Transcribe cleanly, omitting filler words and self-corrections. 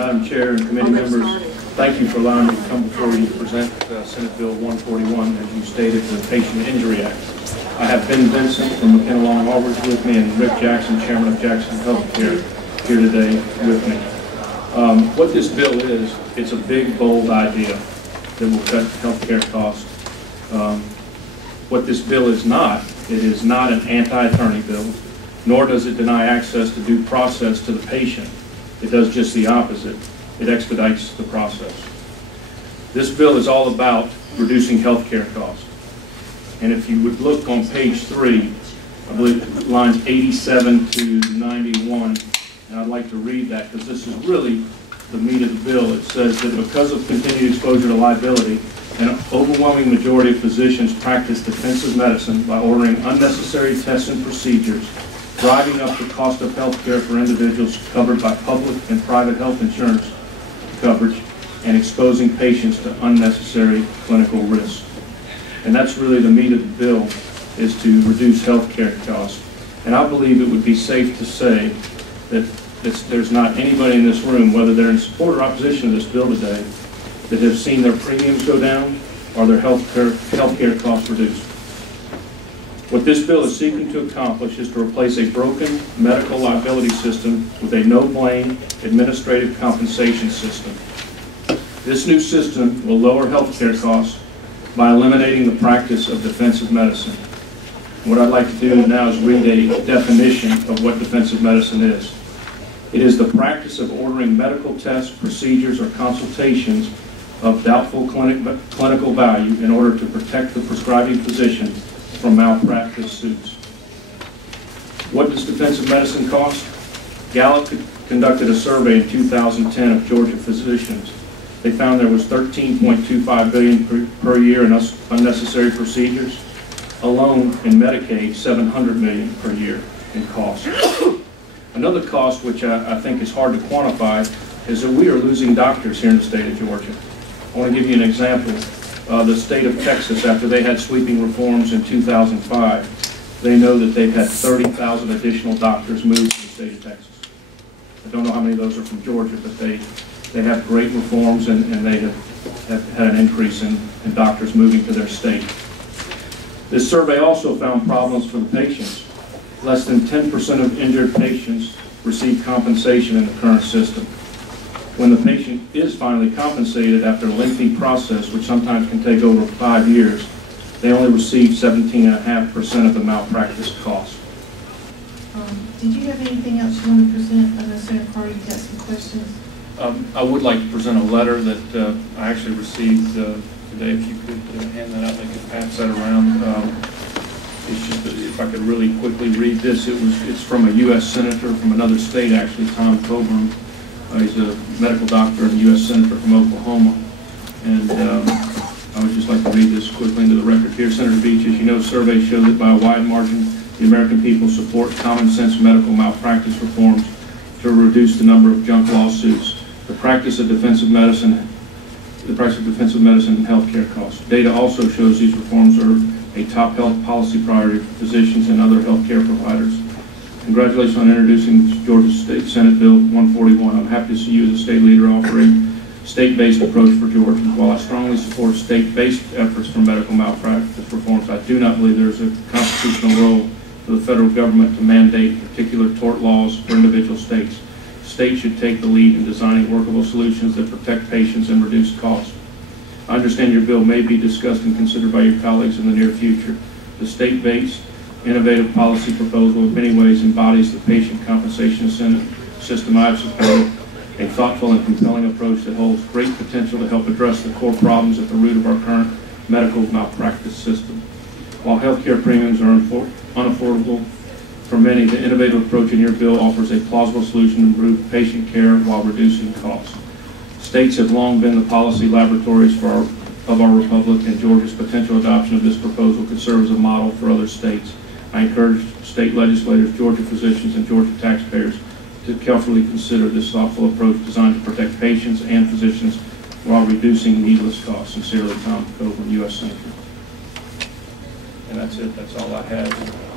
Madam Chair and committee members, thank you for allowing me to come before you to present Senate Bill 141, as you stated, the Patient Injury Act. I have Ben Vincent from McKenna Long Harvard with me, and Rick Jackson, Chairman of Jackson Healthcare, here today with me. What this bill is, it's a big, bold idea that will cut healthcare costs. What this bill is not, it is not an anti-attorney bill, nor does it deny access to due process to the patient. It does just the opposite. It expedites the process. This bill is all about reducing healthcare costs. And if you would look on page 3, I believe lines 87 to 91, and I'd like to read that because this is really the meat of the bill. It says that because of continued exposure to liability, an overwhelming majority of physicians practice defensive medicine by ordering unnecessary tests and procedures, driving up the cost of health care for individuals covered by public and private health insurance coverage, and exposing patients to unnecessary clinical risk. And that's really the meat of the bill, is to reduce health care costs. And I believe it would be safe to say that there's not anybody in this room, whether they're in support or opposition to this bill today, that have seen their premiums go down or their health care costs reduced. What this bill is seeking to accomplish is to replace a broken medical liability system with a no-blame administrative compensation system. This new system will lower health care costs by eliminating the practice of defensive medicine. What I'd like to do now is read a definition of what defensive medicine is. It is the practice of ordering medical tests, procedures, or consultations of doubtful clinical value in order to protect the prescribing physician from malpractice suits. What does defensive medicine cost? Gallup conducted a survey in 2010 of Georgia physicians. They found there was $13.25 billion per year in unnecessary procedures. Alone in Medicaid, $700 million per year in cost. Another cost, which I think is hard to quantify, is that we are losing doctors here in the state of Georgia. I want to give you an example. The state of Texas, after they had sweeping reforms in 2005, they know that they've had 30,000 additional doctors move to the state of Texas. I don't know how many of those are from Georgia, but they have great reforms, and they have had an increase in doctors moving to their state. This survey also found problems for the patients. Less than 10% of injured patients receive compensation in the current system. When the patient is finally compensated after a lengthy process, which sometimes can take over 5 years, they only receive 17.5% of the malpractice cost. Did you have anything else you want to present? I know Senator Carter, you got some questions. I would like to present a letter that I actually received today. If you could hand that out, I could pass that around. It's just that if I could really quickly read this, it's from a U.S. Senator from another state, actually, Tom Coburn. He's a medical doctor and a U.S. Senator from Oklahoma. And I would just like to read this quickly into the record here. Senator Beach, as you know, surveys show that by a wide margin, the American people support common sense medical malpractice reforms to reduce the number of junk lawsuits, the practice of defensive medicine and healthcare costs. Data also shows these reforms are a top health policy priority for physicians and other healthcare providers. Congratulations on introducing Georgia State Senate Bill 141. I'm happy to see you as a state leader offer a state-based approach for Georgia. While I strongly support state-based efforts for medical malpractice reforms, I do not believe there is a constitutional role for the federal government to mandate particular tort laws for individual states. States should take the lead in designing workable solutions that protect patients and reduce costs. I understand your bill may be discussed and considered by your colleagues in the near future. The state-based innovative policy proposal in many ways embodies the patient compensation system I have supported, a thoughtful and compelling approach that holds great potential to help address the core problems at the root of our current medical malpractice system. While healthcare premiums are unaffordable for many, the innovative approach in your bill offers a plausible solution to improve patient care while reducing costs. States have long been the policy laboratories of our republic, and Georgia's potential adoption of this proposal could serve as a model for other states. I encourage state legislators, Georgia physicians, and Georgia taxpayers to carefully consider this thoughtful approach designed to protect patients and physicians while reducing needless costs. Sincerely, Tom Coburn, U.S. Senator. And that's it. That's all I have.